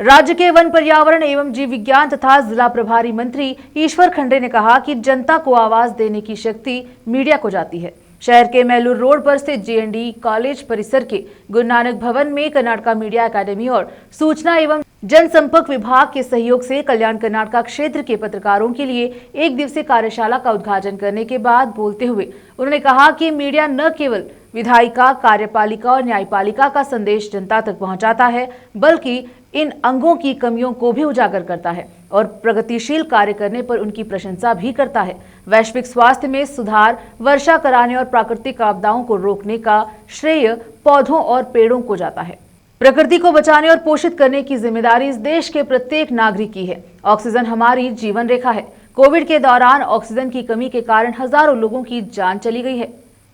राज्य के वन पर्यावरण एवं जीव विज्ञान तथा जिला प्रभारी मंत्री ईश्वर खंडे ने कहा कि जनता को आवाज देने की शक्ति मीडिया को जाती है। शहर के मैलूर रोड पर स्थित जीएनडी कॉलेज परिसर के गुरु नानक भवन में कर्नाटका मीडिया अकादमी और सूचना एवं जनसंपर्क विभाग के सहयोग से कल्याण कर्नाटका क्षेत्र के पत्रकारों के लिए एक दिवसीय कार्यशाला का उद्घाटन करने के बाद बोलते हुए उन्होंने कहा कि मीडिया न केवल विधायिका, कार्यपालिका और न्यायपालिका का संदेश जनता तक पहुंचाता है, बल्कि इन अंगों की कमियों को भी उजागर करता है और प्रगतिशील कार्य करने पर उनकी प्रशंसा भी करता है। वैश्विक स्वास्थ्य में सुधार, वर्षा कराने और प्राकृतिक आपदाओं को रोकने का श्रेय पौधों और पेड़ों को जाता है। प्रकृति को बचाने और पोषित करने की जिम्मेदारी इस देश के प्रत्येक नागरिक की है। ऑक्सीजन हमारी जीवन रेखा है। कोविड के दौरान ऑक्सीजन की कमी के कारण हजारों लोगों की जान चली गई है।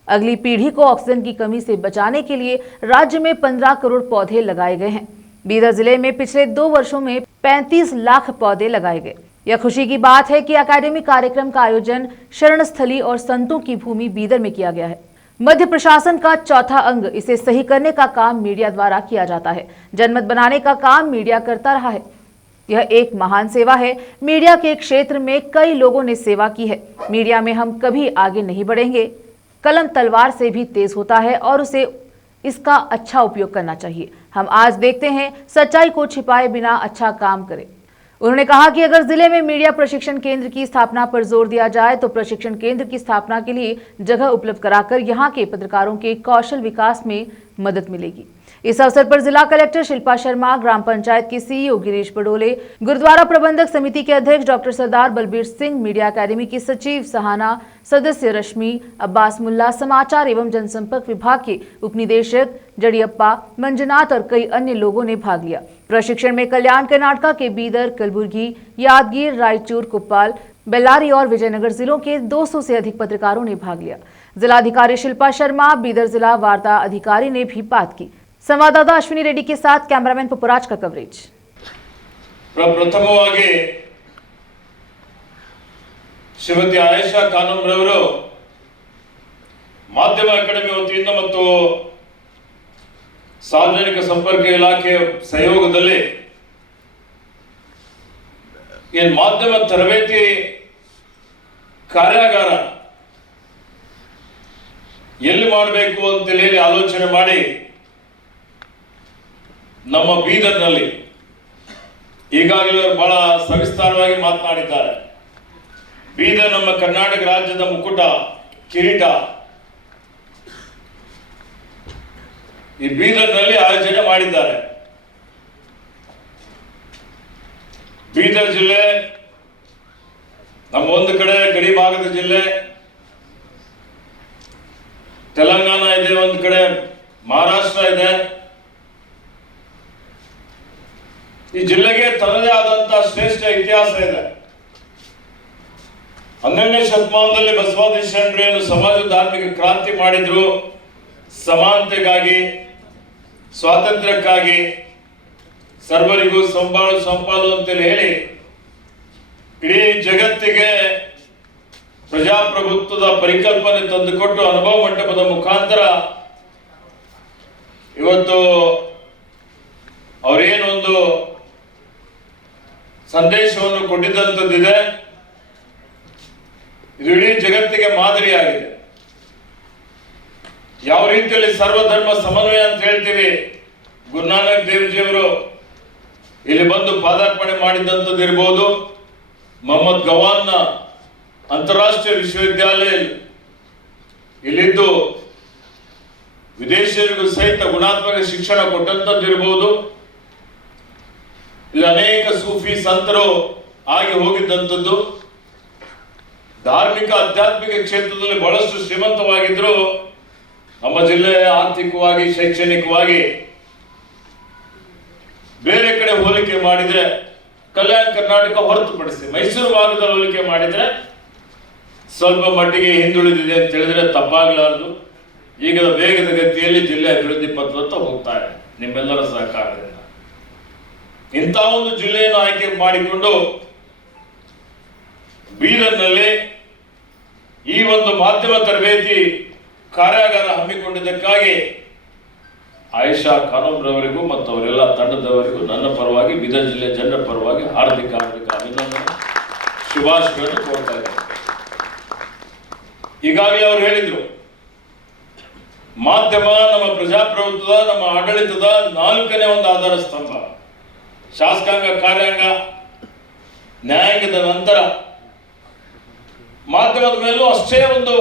अगली पीढ़ी को ऑक्सीजन की कमी से बचाने के लिए राज्य में 15 करोड़ पौधे लगाए गए हैं। बीदर जिले में पिछले 2 वर्षों में 35 लाख पौधे लगाए गए। यह खुशी की बात है कि अकादमिक कार्यक्रम का आयोजन शरण स्थली और संतों की भूमि बीदर में किया गया है। मध्य प्रशासन का चौथा अंग, इसे सही करने का काम मीडिया द्वारा किया जाता है। जनमत बनाने का काम मीडिया करता रहा है। यह एक महान सेवा है। मीडिया के क्षेत्र में कई लोगों ने सेवा की है। मीडिया में हम कभी आगे नहीं बढ़ेंगे। कलम तलवार से भी तेज होता है और उसे इसका अच्छा उपयोग करना चाहिए। हम आज देखते हैं सच्चाई को छिपाए बिना अच्छा काम करें। उन्होंने कहा कि अगर जिले में मीडिया प्रशिक्षण केंद्र की स्थापना पर जोर दिया जाए तो प्रशिक्षण केंद्र की स्थापना के लिए जगह उपलब्ध कराकर यहां के पत्रकारों के कौशल विकास में मदद मिलेगी। इस अवसर पर जिला कलेक्टर शिल्पा शर्मा, ग्राम पंचायत के सीईओ गिरीश बडोले, गुरुद्वारा प्रबंधक समिति के अध्यक्ष डॉक्टर सरदार बलबीर सिंह, मीडिया अकादमी की सचिव सहाना, सदस्य रश्मि, अब्बास मुल्ला, समाचार एवं जनसंपर्क विभाग के उपनिदेशक जड़ियप्पा, मंजुनाथ और कई अन्य लोगों ने भाग लिया। प्रशिक्षण में कल्याण कर्नाटका के बीदर, कलबुर्गी, यादगीर, रायचूर, कोप्पाल, बेल्लारी और विजयनगर जिलों के 200 से अधिक पत्रकारों ने भाग लिया। जिलाधिकारी शिल्पा शर्मा, बीदर जिला वार्ता अधिकारी ने भी बात की। संवाददाता अश्विनी रेड्डी के साथ कैमरामैन पुपराज का कवरेज। प्रथमವಾಗಿ ಶ್ರೀಮತಿ ಆಯೇಷಾ ಖಾನಂ ರವರು ಮಾಧ್ಯಮ ಅಕಾಡೆಮಿ ವತಿಯಿಂದ ಮತ್ತು ಸಾರ್ವಜನಿಕ ಸಂಪರ್ಕ ಇಲಾಖೆ ಸಹಯೋಗದಲ್ಲಿ ಏನು ಮಾಧ್ಯಮ ತರಬೇತಿ ಕಾರ್ಯಾಗಾರ ಎಲ್ಲಿ ಮಾಡಬೇಕು ಅಂತ ಹೇಳಿ ಆಲೋಚನೆ ಮಾಡಿ ನಮ್ಮ ಬೀದರ್ನಲ್ಲಿ ಈಗಾಗಲೇ ಬಹಳ ಸವಿಸ್ತಾರವಾಗಿ ಮಾತನಾಡಿದ್ದಾರೆ। ಬೀದರ್ ನಮ್ಮ ಕರ್ನಾಟಕ ರಾಜ್ಯದ ಮುಕುಟ, ಕಿರೀಟ ಈ ಬೀದರ್ನಲ್ಲಿ ಆಯೋಜನೆ ಮಾಡಿದ್ದಾರೆ। ಬೀದರ್ ಜಿಲ್ಲೆ ನಮ್ಮ ಒಂದು ಕಡೆ ಗಡಿ ಭಾಗದ ಜಿಲ್ಲೆ, ತೆಲಂಗಾಣ ಇದೆ, ಒಂದು ಕಡೆ ಮಹಾರಾಷ್ಟ್ರ ಇದೆ। ಈ ಜಿಲ್ಲೆಗೆ ತನ್ನದೇ ಆದಂತಹ ಶ್ರೇಷ್ಠ ಇತಿಹಾಸ ಇದೆ। 12ನೇ ಶತಮಾನದಲ್ಲಿ ಬಸವಾದಿ ಶರಣರು ಸಮಾಜ ಧಾರ್ಮಿಕ ಕ್ರಾಂತಿ ಮಾಡಿದ್ರು, ಸಮಾನತೆಗಾಗಿ, ಸ್ವಾತಂತ್ರ್ಯಕ್ಕಾಗಿ, ಸರ್ವರಿಗೂ ಸಂಪಾಲು ಅಂತೇಳಿ ಹೇಳಿ ಇಡೀ ಜಗತ್ತಿಗೆ ಪ್ರಜಾಪ್ರಭುತ್ವದ ಪರಿಕಲ್ಪನೆ ತಂದುಕೊಟ್ಟು ಅನುಭವ ಮಂಟಪದ ಮುಖಾಂತರ ಇವತ್ತು ಅವರೇನೊಂದು ಸಂದೇಶವನ್ನು ಕೊಟ್ಟಿದ್ದಂಥದ್ದಿದೆ, ಇದು ಇಡೀ ಜಗತ್ತಿಗೆ ಮಾದರಿಯಾಗಿದೆ। ಯಾವ ರೀತಿಯಲ್ಲಿ ಸರ್ವಧರ್ಮ ಸಮನ್ವಯ ಅಂತ ಹೇಳ್ತೀವಿ, ಗುರುನಾನಕ್ ದೇವ್ಜಿಯವರು ಇಲ್ಲಿ ಬಂದು ಪಾದಾರ್ಪಣೆ ಮಾಡಿದಂಥದ್ದು ಇರ್ಬೋದು, ಮೊಹಮ್ಮದ್ ಗವಾನ್ನ ಅಂತಾರಾಷ್ಟ್ರೀಯ ವಿಶ್ವವಿದ್ಯಾಲಯ ಇಲ್ಲಿದ್ದು ವಿದೇಶಿಯರಿಗೂ ಸಹಿತ ಗುಣಾತ್ಮಕ ಶಿಕ್ಷಣ ಕೊಟ್ಟಂತದ್ದು ಇರಬಹುದು, ಇಲ್ಲಿ ಅನೇಕ ಸೂಫಿ ಸಂತರು ಆಗಿ ಹೋಗಿದ್ದಂಥದ್ದು, ಧಾರ್ಮಿಕ ಆಧ್ಯಾತ್ಮಿಕ ಕ್ಷೇತ್ರದಲ್ಲಿ ಬಹಳಷ್ಟು ಶ್ರೀಮಂತವಾಗಿದ್ರು। ನಮ್ಮ ಜಿಲ್ಲೆ ಆರ್ಥಿಕವಾಗಿ, ಶೈಕ್ಷಣಿಕವಾಗಿ ಬೇರೆ ಕಡೆ ಹೋಲಿಕೆ ಮಾಡಿದ್ರೆ, ಕಲ್ಯಾಣ ಕರ್ನಾಟಕ ಹೊರತುಪಡಿಸಿ ಮೈಸೂರು ಭಾಗದಲ್ಲಿ ಹೋಲಿಕೆ ಮಾಡಿದ್ರೆ ಸ್ವಲ್ಪ ಮಟ್ಟಿಗೆ ಹಿಂದುಳಿದಿದೆ ಅಂತ ಹೇಳಿದ್ರೆ ತಪ್ಪಾಗಲಾರದು। ಈಗ ವೇಗದ ಗತಿಯಲ್ಲಿ ಜಿಲ್ಲೆ ಅಭಿವೃದ್ಧಿ ಪಥದತ್ತ ಹೋಗ್ತಾ ಇದೆ ನಿಮ್ಮೆಲ್ಲರ ಸಹಕಾರದಿಂದ। ಇಂಥ ಒಂದು ಜಿಲ್ಲೆಯನ್ನು ಆಯ್ಕೆ ಮಾಡಿಕೊಂಡು ಬೀದರ್ನಲ್ಲಿ ಈ ಒಂದು ಮಾಧ್ಯಮ ತರಬೇತಿ ಕಾರ್ಯಾಗಾರ ಹಮ್ಮಿಕೊಂಡಿದ್ದಕ್ಕಾಗಿ ಆಯಿಷಾ ಖಾನಂರವರಿಗೂ ಮತ್ತು ಅವರೆಲ್ಲ ತಂಡದವರಿಗೂ ನನ್ನ ಪರವಾಗಿ ಬೀದರ್ ಜಿಲ್ಲೆ ಜನರ ಪರವಾಗಿ ಹಾರ್ದಿಕ ಅಭಿನಂದನೆ ಶುಭಾಶಯಗಳನ್ನು ಕೋರ್ತಾ ಇದ್ದಾರೆ. ಈಗಾಗಲೇ ಅವರು ಹೇಳಿದ್ರು, ಮಾಧ್ಯಮ ನಮ್ಮ ಪ್ರಜಾಪ್ರಭುತ್ವದ, ನಮ್ಮ ಆಡಳಿತದ 4ನೇ ಒಂದು ಆಧಾರ ಸ್ತಂಭ. ಶಾಸಕಾಂಗ, ಕಾರ್ಯಾಂಗ, ನ್ಯಾಯಾಂಗದ ನಂತರ ಮಾಧ್ಯಮದ ಮೇಲೂ ಅಷ್ಟೇ ಒಂದು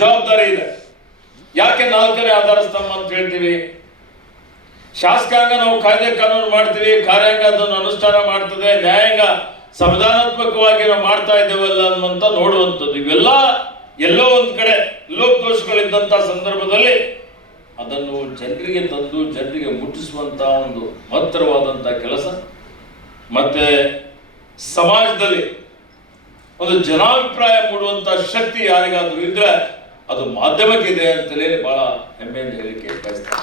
ಜವಾಬ್ದಾರಿ ಇದೆ. ಯಾಕೆ 4ನೇ ಆಧಾರ ಸ್ತಂಭ ಅಂತ ಹೇಳ್ತೀವಿ? ಶಾಸಕಾಂಗ ನಾವು ಕಾಯ್ದೆ ಕಾನೂನು ಮಾಡ್ತೀವಿ, ಕಾರ್ಯಾಂಗ ಅದನ್ನು ಅನುಷ್ಠಾನ ಮಾಡ್ತದೆ, ನ್ಯಾಯಾಂಗ ಸಂವಿಧಾನಾತ್ಮಕವಾಗಿ ನಾವು ಮಾಡ್ತಾ ಇದ್ದೇವಲ್ಲ ಅನ್ನುವಂತ ನೋಡುವಂಥದ್ದು. ಇವೆಲ್ಲ ಎಲ್ಲೋ ಒಂದು ಕಡೆ ಲೋಪದೋಷಗಳಿದ್ದಂಥ ಸಂದರ್ಭದಲ್ಲಿ ಅದನ್ನು ಜನರಿಗೆ ತಂದು ಜನರಿಗೆ ಮುಟ್ಟಿಸುವಂತ ಒಂದು ಮಹತ್ತರವಾದಂಥ ಕೆಲಸ, ಮತ್ತೆ ಸಮಾಜದಲ್ಲಿ ಒಂದು ಜನಾಭಿಪ್ರಾಯ ಮೂಡುವಂತ ಶಕ್ತಿ ಯಾರಿಗಾದ್ರೂ ಇದ್ರೆ ಅದು ಮಾಧ್ಯಮಕ್ಕಿದೆ ಅಂತಲೇ ಬಹಳ ಹೆಮ್ಮೆಯಿಂದ ಹೇಳಿಕೆ ಬಯಸ್ತಾರೆ.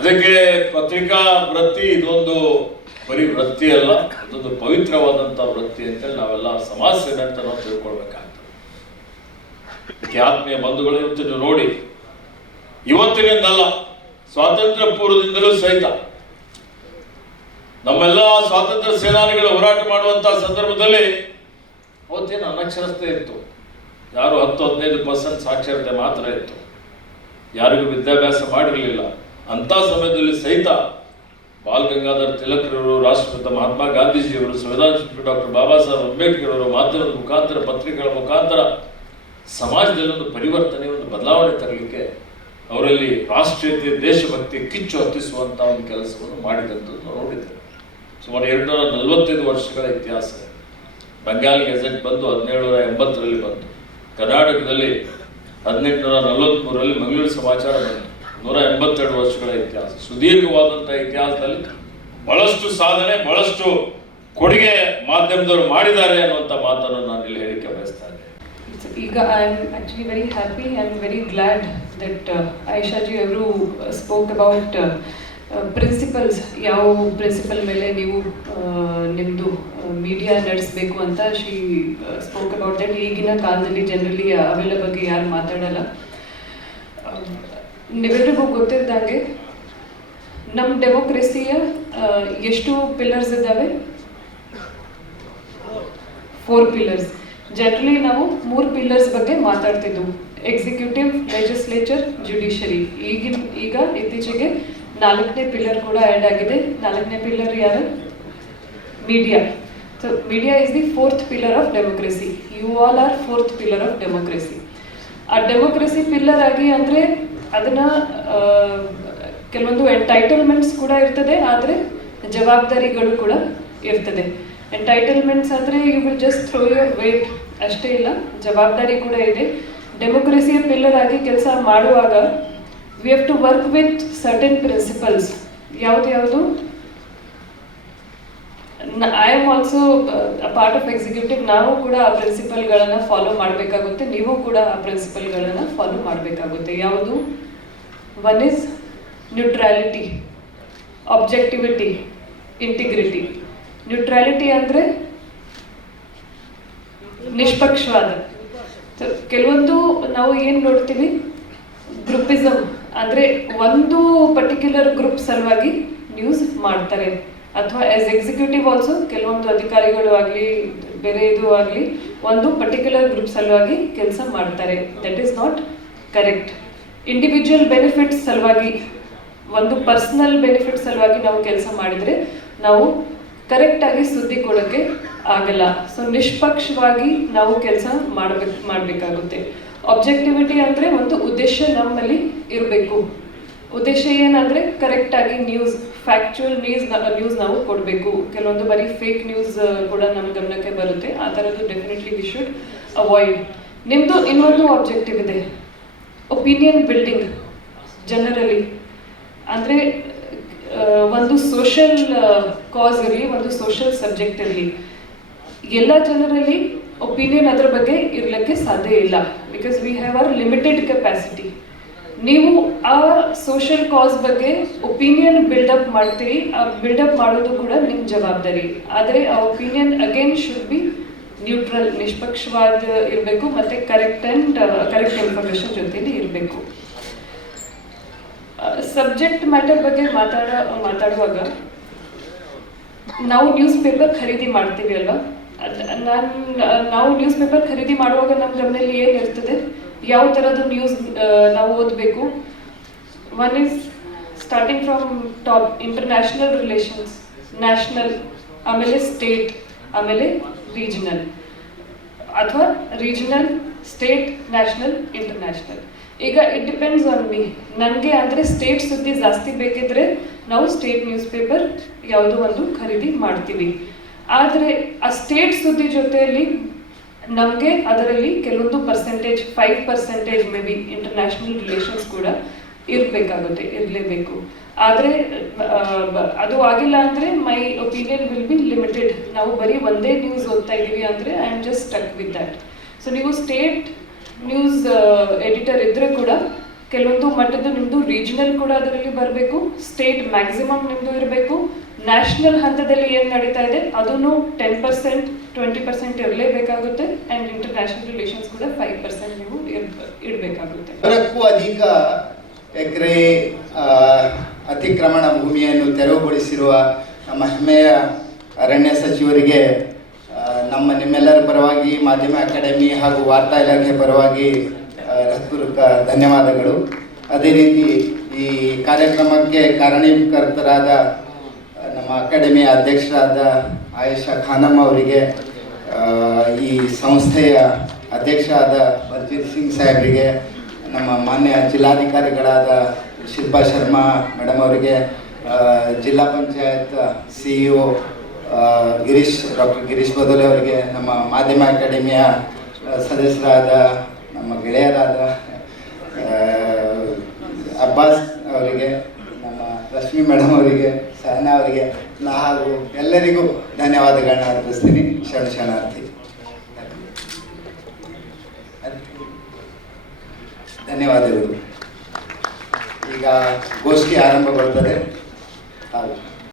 ಅದಕ್ಕೆ ಪತ್ರಿಕಾ ವೃತ್ತಿ ಇದೊಂದು ಬರೀ ವೃತ್ತಿ ಅಲ್ಲ, ಅದೊಂದು ಪವಿತ್ರವಾದಂಥ ವೃತ್ತಿ ಅಂತೇಳಿ ನಾವೆಲ್ಲ ಸಮಾಜ ಸೇವೆ ಅಂತ ನಾವು ತಿಳ್ಕೊಳ್ಬೇಕಾಗ್ತದೆ. ಆತ್ಮೀಯ ಬಂಧುಗಳು, ಇವತ್ತು ನೀವು ನೋಡಿ, ಇವತ್ತಿನಿಂದಲ್ಲ, ಸ್ವಾತಂತ್ರ್ಯ ಪೂರ್ವದಿಂದಲೂ ಸಹಿತ ನಮ್ಮೆಲ್ಲ ಸ್ವಾತಂತ್ರ್ಯ ಸೇನಾನಿಗಳು ಹೋರಾಟ ಮಾಡುವಂತಹ ಸಂದರ್ಭದಲ್ಲಿ ಅವತ್ತೇನು ಅನಕ್ಷರತೆ ಇತ್ತು. ಯಾರು 10-15% ಸಾಕ್ಷರತೆ ಮಾತ್ರ ಇತ್ತು, ಯಾರಿಗೂ ವಿದ್ಯಾಭ್ಯಾಸ ಮಾಡಿರಲಿಲ್ಲ. ಅಂತ ಸಮಯದಲ್ಲಿ ಸಹಿತ ಬಾಲ್ ಗಂಗಾಧರ್ ತಿಲಕ್ರವರು, ರಾಷ್ಟ್ರಪಿತ ಮಹಾತ್ಮ ಗಾಂಧೀಜಿಯವರು, ಸಂವಿಧಾನ ಶಿಲ್ಪಿ ಡಾಕ್ಟರ್ ಬಾಬಾ ಸಾಹೇಬ್ ಅಂಬೇಡ್ಕರ್ ಅವರು ಮಾಧ್ಯಮದ ಮುಖಾಂತರ, ಪತ್ರಿಕೆಗಳ ಮುಖಾಂತರ ಸಮಾಜದಲ್ಲಿ ಒಂದು ಪರಿವರ್ತನೆ, ಒಂದು ಬದಲಾವಣೆ ತರಲಿಕ್ಕೆ ಅವರಲ್ಲಿ ರಾಷ್ಟ್ರೀಯತೆ, ದೇಶಭಕ್ತಿ ಕಿಚ್ಚು ಹತ್ತಿಸುವಂತ ಒಂದು ಕೆಲಸವನ್ನು ಮಾಡಿದಂಥದ್ದು ನಾವು ನೋಡಿದ್ದೇವೆ. ಸುಮಾರು 245 ವರ್ಷಗಳ ಇತಿಹಾಸ. ಬೆಂಗಾಲ್ ಗೆಜೆಟ್ ಬಂದು 1780ರಲ್ಲಿ ಬಂತು. ಕರ್ನಾಟಕದಲ್ಲಿ 1843ರಲ್ಲಿ ಮಂಗಳೂರು ಸಮಾಚಾರ ಬಂತು. 182 ವರ್ಷಗಳ ಇತಿಹಾಸ. ಸುದೀರ್ಘವಾದಂಥ ಇತಿಹಾಸದಲ್ಲಿ ಬಹಳಷ್ಟು ಸಾಧನೆ, ಬಹಳಷ್ಟು ಕೊಡುಗೆ ಮಾಧ್ಯಮದವರು ಮಾಡಿದ್ದಾರೆ ಅನ್ನುವಂಥ ಮಾತನ್ನು ನಾನು ಇಲ್ಲಿ ಹೇಳಿಕೆ ಬಯಸ್ತಾ ಇದ್ದೇನೆ. ಈಗ I am actually very happy, I am very glad that Ayeshaji ಅವರು ಸ್ಪೋಕ್ ಅಬೌಟ್ ಪ್ರಿನ್ಸಿಪಲ್ಸ್. ಯಾವ ಪ್ರಿನ್ಸಿಪಲ್ ಮೇಲೆ ನೀವು ನಿಮ್ಮದು ಮೀಡಿಯಾ ನಡೆಸಬೇಕು ಅಂತ ಶಿ ಸ್ಪೋಕ್ ಅಬೌಟ್ ದಟ್. ಈಗಿನ ಕಾಲದಲ್ಲಿ ಜನರಲಿ ಅವೆಲ್ಲ ಬಗ್ಗೆ ಯಾರು ಮಾತಾಡಲ್ಲ. ನೀವೆಲ್ಲರಿಗೂ ಗೊತ್ತಿದ್ದಂಗೆ ನಮ್ಮ ಡೆಮೋಕ್ರೆಸಿಯ ಎಷ್ಟು ಪಿಲ್ಲರ್ಸ್ ಇದ್ದಾವೆ? 4 ಪಿಲ್ಲರ್ಸ್. ಜನರಲಿ ನಾವು 3 ಪಿಲ್ಲರ್ಸ್ ಬಗ್ಗೆ ಮಾತಾಡ್ತಿದ್ವು: ಎಕ್ಸಿಕ್ಯೂಟಿವ್, ಲೆಜಿಸ್ಲೇಚರ್, ಜುಡಿಷರಿ. ಈಗ ಇತ್ತೀಚೆಗೆ 4ನೇ ಪಿಲ್ಲರ್ ಕೂಡ ಆ್ಯಡ್ ಆಗಿದೆ. 4ನೇ ಪಿಲ್ಲರ್ ಯಾರು? Media. So media is the 4th pillar of democracy. You all are 4th pillar of democracy. ಆ ಡೆಮೋಕ್ರೆಸಿ ಪಿಲ್ಲರ್ ಆಗಿ ಅಂದರೆ ಅದನ್ನ ಕೆಲವೊಂದು ಎಂಟೈಟಲ್ಮೆಂಟ್ಸ್ ಕೂಡ ಇರ್ತದೆ, ಆದರೆ ಜವಾಬ್ದಾರಿಗಳು ಕೂಡ ಇರ್ತದೆ. ಎಂಟೈಟಲ್ಮೆಂಟ್ಸ್ ಅಂದರೆ you will just throw your weight ಅಷ್ಟೇ ಇಲ್ಲ, ಜವಾಬ್ದಾರಿ ಕೂಡ ಇದೆ. ಡೆಮೋಕ್ರೆಸಿಯ ಪಿಲ್ಲರ್ ಆಗಿ ಕೆಲಸ ಮಾಡುವಾಗ we have to work with certain principles. ಯಾವುದು? I am also a part of executive. ನಾವು ಕೂಡ ಆ ಪ್ರಿನ್ಸಿಪಲ್ಗಳನ್ನು ಫಾಲೋ ಮಾಡಬೇಕಾಗುತ್ತೆ, ನೀವು ಕೂಡ ಆ ಪ್ರಿನ್ಸಿಪಲ್ಗಳನ್ನು ಫಾಲೋ ಮಾಡಬೇಕಾಗುತ್ತೆ. ಯಾವುದು? One is neutrality, objectivity, integrity. Neutrality ಅಂದರೆ ನಿಷ್ಪಕ್ಷವಾದ. ಕೆಲವೊಂದು ನಾವು ಏನು ನೋಡ್ತೀವಿ, ಗ್ರೂಪಿಸಮ್ ಅಂದರೆ ಒಂದು ಪರ್ಟಿಕ್ಯುಲರ್ ಗ್ರೂಪ್ ಸಲುವಾಗಿ ನ್ಯೂಸ್ ಮಾಡ್ತಾರೆ. ಅಥವಾ ಆಸ್ ಎಕ್ಸಿಕ್ಯೂಟಿವ್ ಆಲ್ಸೋ ಕೆಲವೊಂದು ಅಧಿಕಾರಿಗಳು ಆಗಲಿ, ಬೇರೆ ಇದು ಆಗಲಿ, ಒಂದು ಪರ್ಟಿಕ್ಯುಲರ್ ಗ್ರೂಪ್ ಸಲುವಾಗಿ ಕೆಲಸ ಮಾಡ್ತಾರೆ. That is not correct. Individual benefits ಸಲುವಾಗಿ, ಒಂದು ಪರ್ಸನಲ್ ಬೆನಿಫಿಟ್ ಸಲುವಾಗಿ ನಾವು ಕೆಲಸ ಮಾಡಿದರೆ ನಾವು ಕರೆಕ್ಟಾಗಿ ಸುದ್ದಿ ಕೊಡೋಕ್ಕೆ ಆಗಲ್ಲ. ಸೊ ನಿಷ್ಪಕ್ಷವಾಗಿ ನಾವು ಕೆಲಸ ಮಾಡಬೇಕಾಗುತ್ತೆ. ಆಬ್ಜೆಕ್ಟಿವಿಟಿ ಅಂದರೆ ಒಂದು ಉದ್ದೇಶ ನಮ್ಮಲ್ಲಿ ಇರಬೇಕು. ಉದ್ದೇಶ ಏನಂದರೆ ಕರೆಕ್ಟಾಗಿ ನ್ಯೂಸ್, ಫ್ಯಾಕ್ಚುಯಲ್ ನ್ಯೂಸ್ ನಾವು ಕೊಡಬೇಕು. ಕೆಲವೊಂದು ಬರೀ ಫೇಕ್ ನ್ಯೂಸ್ ಕೂಡ ನಮ್ಮ ಗಮನಕ್ಕೆ ಬರುತ್ತೆ. ಆ ಥರದ್ದು ಡೆಫಿನೆಟ್ಲಿ ವಿ ಶುಡ್ ಅವಾಯ್ಡ್. ನಿಮ್ಮದು ಇನ್ನೊಂದು ಆಬ್ಜೆಕ್ಟಿವ್ ಇದೆ, ಒಪಿನಿಯನ್ ಬಿಲ್ಡಿಂಗ್. ಜನರಲಿ ಅಂದರೆ ಒಂದು ಸೋಷಲ್ ಕಾಸ್ ಇರಲಿ, ಒಂದು ಸೋಷಲ್ ಸಬ್ಜೆಕ್ಟ್ ಇರಲಿ, ಎಲ್ಲ ಜನರಲ್ಲಿ ಒಪಿನಿಯನ್ ಅದರ ಬಗ್ಗೆ ಇರಲಿಕ್ಕೆ ಸಾಧ್ಯ ಇಲ್ಲ. Because we have our limited capacity. ನೀವು ಆ ಸೋಷಲ್ ಕಾಸ್ ಬಗ್ಗೆ ಒಪಿನಿಯನ್ ಬಿಲ್ಡಪ್ ಮಾಡ್ತೀರಿ. ಆ ಬಿಲ್ಡಪ್ ಮಾಡೋದು ಕೂಡ ನಿಮ್ಮ ಜವಾಬ್ದಾರಿ. ಆದರೆ ಆ opinion again should be neutral, ನಿಷ್ಪಕ್ಷವಾದ ಇರಬೇಕು, ಮತ್ತು ಕರೆಕ್ಟ್ ಇನ್ಫಾರ್ಮೇಷನ್ ಜೊತೆಲಿ ಇರಬೇಕು. ಸಬ್ಜೆಕ್ಟ್ ಮ್ಯಾಟರ್ ಬಗ್ಗೆ ಮಾತಾಡುವಾಗ ನಾವು ನ್ಯೂಸ್ ಪೇಪರ್ ಖರೀದಿ ಮಾಡ್ತೀವಿ ಅಲ್ವಾ, ನಾವು ನ್ಯೂಸ್ ಪೇಪರ್ ಖರೀದಿ ಮಾಡುವಾಗ ನಮ್ಮ ಗಮನದಲ್ಲಿ ಏನಿರ್ತದೆ, ಯಾವ ಥರದ ನ್ಯೂಸ್ ನಾವು ಓದಬೇಕು. One is starting from top international relations, national, ಆಮೇಲೆ ಸ್ಟೇಟ್, ಆಮೇಲೆ ರೀಜನಲ್, ಅಥವಾ ರೀಜನಲ್, ಸ್ಟೇಟ್, ನ್ಯಾಷನಲ್, ಇಂಟರ್ನ್ಯಾಷನಲ್. ಈಗ ಇಟ್ ಡಿಪೆಂಡ್ಸ್ ಆನ್ ಮೀ. ನನಗೆ ಅಂದರೆ ಸ್ಟೇಟ್ ಸುದ್ದಿ ಜಾಸ್ತಿ ಬೇಕಿದ್ರೆ ನಾವು ಸ್ಟೇಟ್ ನ್ಯೂಸ್ ಪೇಪರ್ ಯಾವುದೋ ಒಂದು ಖರೀದಿ ಮಾಡ್ತೀವಿ. ಆದರೆ ಆ ಸ್ಟೇಟ್ ಸುದ್ದಿ ಜೊತೆಯಲ್ಲಿ ನಮಗೆ ಅದರಲ್ಲಿ ಕೆಲವೊಂದು percentage, 5% may be international relations ಕೂಡ ಇರಲೇಬೇಕು. ಆದರೆ ಅದು ಆಗಿಲ್ಲ ಅಂದರೆ my opinion will be limited. ನಾವು ಬರೀ ಒಂದೇ ನ್ಯೂಸ್ ಓದ್ತಾ ಇದ್ದೀವಿ ಅಂದರೆ I am just stuck with that. So ನೀವು ಸ್ಟೇಟ್ ನ್ಯೂಸ್ ಎಡಿಟರ್ ಇದ್ದರೆ ಕೂಡ ಕೆಲವೊಂದು ಮಟ್ಟದ್ದು ನಿಮ್ಮದು ರೀಜನಲ್ ಕೂಡ ಅದರಲ್ಲಿ ಬರಬೇಕು, ಸ್ಟೇಟ್ ಮ್ಯಾಕ್ಸಿಮಮ್ ನಿಮ್ಮದು ಇರಬೇಕು, ನ್ಯಾಷನಲ್ ಹಂತದಲ್ಲಿ ಏನು ನಡೀತಾ ಇದೆ ಅದನ್ನು 10%, 20% ಇರಲೇಬೇಕಾಗುತ್ತೆ, ಆ್ಯಂಡ್ ಇಂಟರ್ನ್ಯಾಷನಲ್ ರಿಲೇಷನ್ಸ್ ಕೂಡ 5% ನೀವು ಇಡಬೇಕಾಗುತ್ತೆ. ಅದಕ್ಕೂ ಅಧಿಕ ಎಕರೆ ಅತಿಕ್ರಮಣ ಭೂಮಿಯನ್ನು ತೆರವುಗೊಳಿಸಿರುವ ನಮ್ಮ ಹೆಮ್ಮೆಯ ಅರಣ್ಯ ಸಚಿವರಿಗೆ ನಿಮ್ಮೆಲ್ಲರ ಪರವಾಗಿ, ಮಾಧ್ಯಮ ಅಕಾಡೆಮಿ ಹಾಗೂ ವಾರ್ತಾ ಇಲಾಖೆ ಪರವಾಗಿ ಹೃತ್ಪೂರ್ವಕ ಧನ್ಯವಾದಗಳು. ಅದೇ ರೀತಿ ಈ ಕಾರ್ಯಕ್ರಮಕ್ಕೆ ಕಾರಣೀಕರ್ತರಾದ ನಮ್ಮ ಅಕಾಡೆಮಿಯ ಅಧ್ಯಕ್ಷರಾದ ಆಯೇಷಾ ಖಾನಮ್ ಅವರಿಗೆ, ಈ ಸಂಸ್ಥೆಯ ಅಧ್ಯಕ್ಷರಾದ ಬಲ್ಜೀತ್ ಸಿಂಗ್ ಸಾಹೇಬರಿಗೆ, ನಮ್ಮ ಮಾನ್ಯ ಜಿಲ್ಲಾಧಿಕಾರಿಗಳಾದ ಶಿಲ್ಪಾ ಶರ್ಮಾ ಮೇಡಮ್ ಅವರಿಗೆ, ಜಿಲ್ಲಾ ಪಂಚಾಯತ್ CEO ಡಾಕ್ಟರ್ ಗಿರೀಶ್ ಬದೋಲೆ ಅವರಿಗೆ, ನಮ್ಮ ಮಾಧ್ಯಮ ಅಕಾಡೆಮಿಯ ಸದಸ್ಯರಾದ ನಮ್ಮ ಗೆಳೆಯರಾದ ಅಬ್ಬಾಸ್ ಅವರಿಗೆ, ನಮ್ಮ ರಶ್ಮಿ ಮೇಡಮ್ ಅವರಿಗೆ, ಸಹನಾ ಅವರಿಗೆ ಹಾಗೂ ಎಲ್ಲರಿಗೂ ಧನ್ಯವಾದಗಳನ್ನ ಅರ್ಪಿಸ್ತೀನಿ. ಶರಣಾರ್ಥಿ. ಧನ್ಯವಾದಗಳು. ಈಗ ಗೋಷ್ಠಿ ಆರಂಭಗೊಳ್ಳುತ್ತದೆ.